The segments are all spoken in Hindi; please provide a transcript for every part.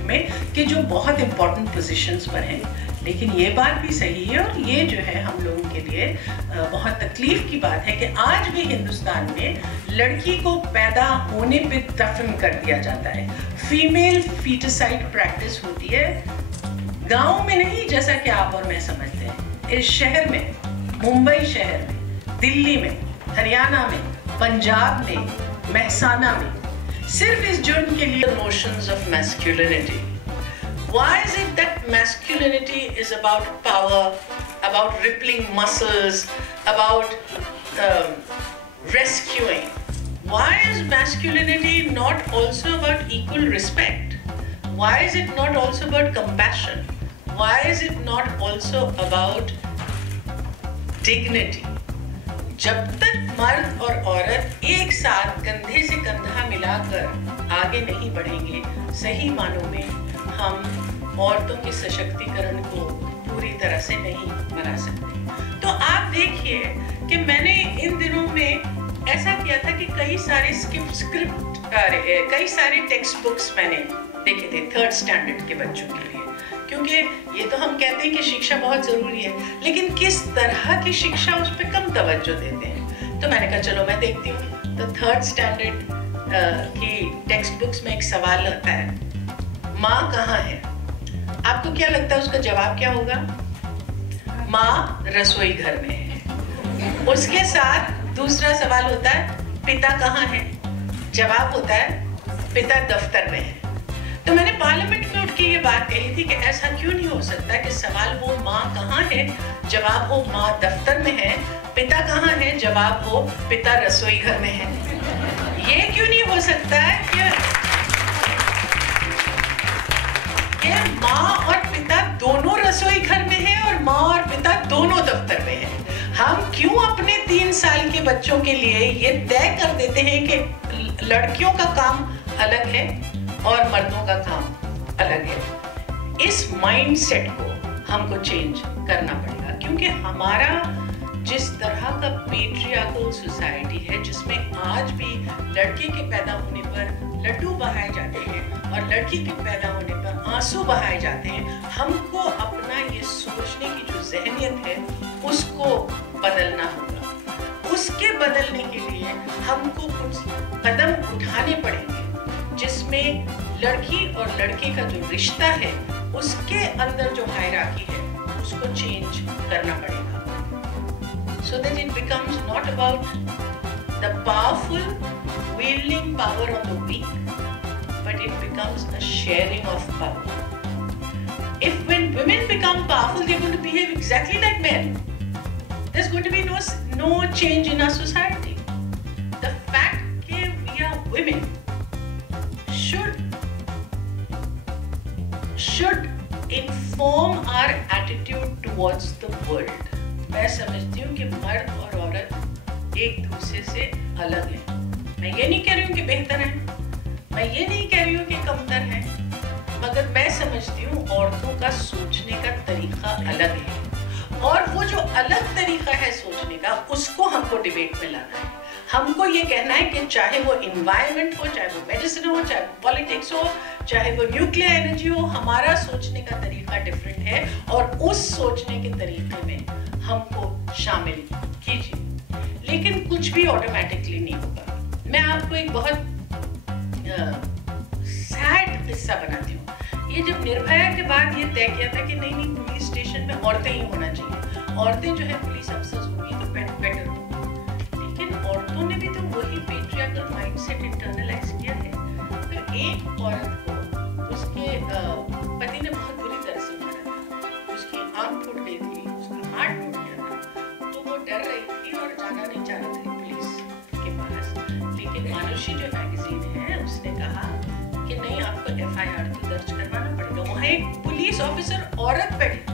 में कि जो बहुत इंपॉर्टेंट पोजीशंस पर हैं, लेकिन ये बात भी सही है और ये जो है हम लोगों के लिए बहुत तकलीफ की बात है कि आज भी हिंदुस्तान में लड़की को पैदा होने पे दफन कर दिया जाता है। फीमेल फीटिसाइड प्रैक्टिस होती है गांव में नहीं, जैसा कि आप और मैं समझते हैं। इस शहर में, मुंबई शहर में, दिल्ली में, हरियाणा में, पंजाब में, महसाना में, सिर्फ इस जुर्म के लिए notions of masculinity. Why is it that masculinity is about power, about rippling muscles, about rescuing? Why is masculinity not also about equal respect? Why is it not also about compassion? Why is it not also about dignity? जब तक मर्द और औरत एक साथ कंधे से कंधा मिलाकर आगे नहीं बढ़ेंगे, सही मानों में हम औरतों के सशक्तिकरण को पूरी तरह से नहीं बना सकते। तो आप देखिए कि मैंने इन दिनों में ऐसा किया था कि कई सारे टेक्स्ट बुक्स मैंने देखे थे 3rd स्टैंडर्ड के बच्चों के लिए, क्योंकि ये तो हम कहते हैं कि शिक्षा बहुत ज़रूरी है, लेकिन किस तरह की शिक्षा उस पर कम तवज्जो देते हैं। तो मैंने कहा चलो मैं देखती हूँ। तो 3rd स्टैंडर्ड की टेक्स्ट बुक्स में एक सवाल आता है, माँ कहाँ है? आपको क्या लगता है उसका जवाब क्या होगा? माँ रसोई घर में है। उसके साथ दूसरा सवाल होता है, पिता कहाँ है? जवाब होता है, पिता दफ्तर में है। तो मैंने पार्लियामेंट में उठ के ये बात कही थी कि ऐसा क्यों नहीं हो सकता कि सवाल हो माँ कहाँ है, जवाब हो माँ दफ्तर में है, पिता कहाँ है, जवाब हो पिता रसोई घर में है। ये क्यों नहीं हो सकता है कि माँ और पिता दोनों रसोई घर में है और माँ और पिता दोनों दफ्तर में है? हम क्यों अपने 3 साल के बच्चों के लिए ये तय कर देते हैं कि लड़कियों का काम अलग है और मर्दों का काम अलग है? इस माइंडसेट को हमको चेंज करना पड़ेगा, क्योंकि हमारा जिस तरह का पेट्रियार्कल सोसाइटी है, जिसमें आज भी लड़के के पैदा होने पर लड्डू बहाए जाते हैं और लड़की के पैदा होने पर आंसू बहाए जाते हैं, हमको अपना ये सोचने की जो जहनियत है उसको बदलना होगा। उसके बदलने के लिए हमको कुछ कदम उठाने पड़ेंगे, जिसमें लड़की और लड़के का जो रिश्ता है उसके अंदर जो हायरार्की है उसको चेंज करना पड़ेगा, so that it becomes not about the powerful wielding power on the weak, but it becomes a sharing of power. If when women become powerful, they're going to behave exactly like men. There's going to be no change in our society. The fact that we are women should inform our attitude towards the world. मैं समझती हूँ कि मर्द और औरत एक दूसरे से अलग हैं। मैं ये नहीं कह रही हूँ कि बेहतर हैं, मैं ये नहीं कह रही हूँ कि कमतर हैं, मगर मैं समझती हूँ औरतों का सोचने का तरीका अलग है, और वो जो अलग तरीका है सोचने का उसको हमको डिबेट में लाना है। हमको ये कहना है कि चाहे वो इन्वायरमेंट हो, चाहे वो मेडिसिन हो, चाहे वो पॉलिटिक्स हो, चाहे वो न्यूक्लियर एनर्जी हो, हमारा सोचने का तरीका डिफरेंट है और उस सोचने के तरीके में हमको शामिल कीजिए। लेकिन कुछ भी ऑटोमेटिकली नहीं होगा। मैं आपको एक बहुत सैड किस्सा बनाती हूँ। ये जब निर्भया के बाद ये तय किया था कि नहीं पुलिस स्टेशन में औरतें ही होना चाहिए, औरतें जो है पुलिस अफसर्स होंगी तो बेटर हो, लेकिन औरतों ने भी तो वही पेट्रियार्कल माइंडसेट इंटरनलाइज किया है। तो एक औरत को उसके पति ने बहुत बुरी तरह से मारा था, उसकी आंख फूट गई थी, उसका हार्ट टूट गया था, तो वो डर रही थी और जाना नहीं चाह रही थी पुलिस के पास। लेकिन मानुषी जो मैगजीन है उसने कहा कि नहीं, आपको FIR तो दर्ज करवाना पड़ेगा। वहाँ एक पुलिस ऑफिसर औरत बैठी,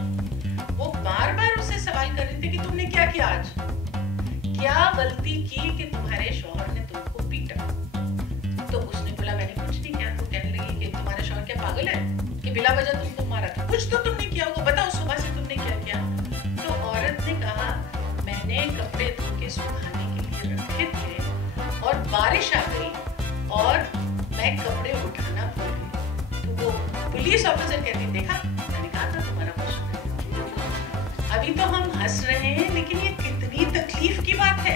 वो बार बार उससे सवाल कर रही थी कि तुमने क्या किया आज, क्या गलती की कि तुम्हारे शौहर ने तुमको पीटा। तो उसने बोला मैंने कुछ नहीं किया। तो कहने लगी कि तुम्हारे शौहर क्या पागल है कि बिला वजह तुमको मारा था? कुछ तो तुमने किया होगा, बताओ सुबह से तुमने क्या किया। तो औरत ने कहा मैंने कपड़े धो के सुखाने के लिए रखे थे और बारिश आ गई और पुलिस ऑफिसर कहती देखा, मैंने कहा था तुम्हारा क्वेश्चन। अभी तो हम हंस रहे हैं, लेकिन ये कितनी तकलीफ की बात है।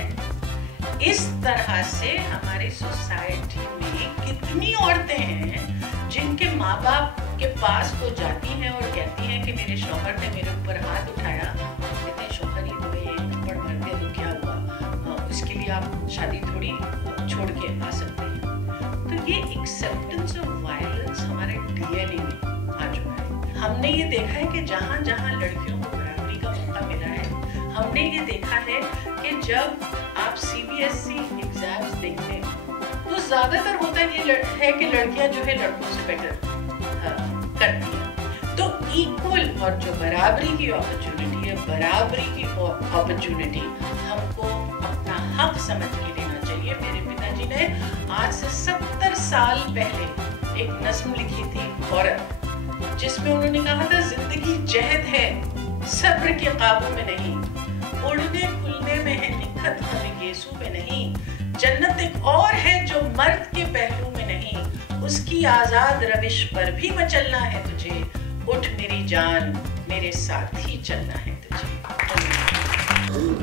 इस तरह से हमारे सोसाइटी में कितनी औरतें हैं जिनके माँ बाप के पास वो जाती हैं और कहती हैं कि मेरे शौहर ने मेरे ऊपर हाथ उठाया। कहते हैं शौहर ही हुए, एक थप्पड़ मार दिया तो क्या हुआ, उसके लिए आप शादी थोड़ी छोड़ के आ सकते हैं। तो ये एक्सेप्टेंस ऑफ वायलेंस हमारे डीएनए में आ चुका है। हमने ये देखा है कि जहाँ जहाँ लड़कियों को बराबरी का मौका मिला है, हमने ये देखा है कि जब आप सीबीएसई एग्जाम्स देखते हैं तो ज्यादातर होता है कि लड़कियां जो है लड़कों से बेटर करती हैं। तो इक्वल और जो बराबरी की अपॉर्चुनिटी है, बराबरी की अपॉर्चुनिटी हमको अपना हक समझ के लेना चाहिए। मेरे पिताजी ने आज से 70 साल पहले एक नज्म लिखी थी औरत, जिसमें उन्होंने कहा था जिंदगी जहद है, सब्र के काबू में नहीं, उड़ने खुलने में है निखत हमें गेसू में नहीं, जन्नत एक और है जो मर्द के पहलू में नहीं, उसकी आजाद रविश पर भी मचलना है तुझे, उठ मेरी जान मेरे साथ ही चलना है तुझे।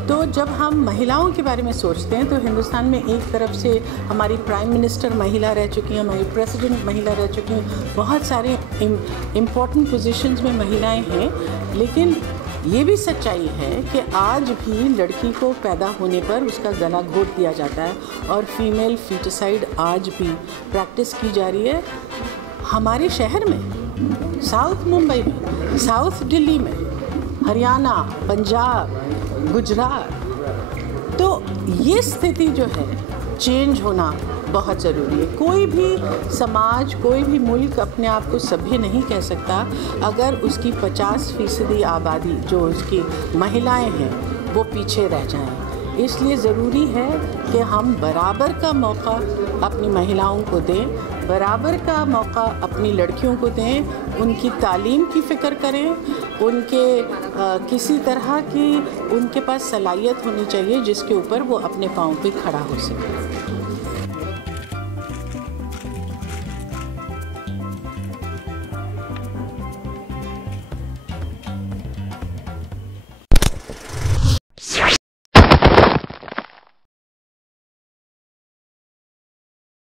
तो जब हम महिलाओं के बारे में सोचते हैं तो हिंदुस्तान में एक तरफ से हमारी प्राइम मिनिस्टर महिला रह चुकी हैं, हमारी प्रेसिडेंट महिला रह चुकी हैं, बहुत सारे इम्पोर्टेंट पोजीशंस में महिलाएं हैं। लेकिन ये भी सच्चाई है कि आज भी लड़की को पैदा होने पर उसका गला घोट दिया जाता है और फीमेल फीटिसाइड आज भी प्रैक्टिस की जा रही है हमारे शहर में, साउथ मुंबई में, साउथ दिल्ली में, हरियाणा, पंजाब, गुजरात। तो ये स्थिति जो है चेंज होना बहुत ज़रूरी है। कोई भी समाज, कोई भी मुल्क अपने आप को सभ्य नहीं कह सकता अगर उसकी 50% आबादी जो उसकी महिलाएं हैं वो पीछे रह जाएं। इसलिए ज़रूरी है कि हम बराबर का मौका अपनी महिलाओं को दें, बराबर का मौका अपनी लड़कियों को दें, उनकी तालीम की फ़िक्र करें, उनके किसी तरह की उनके पास सलाहियत होनी चाहिए जिसके ऊपर वो अपने पाँव पे खड़ा हो सके।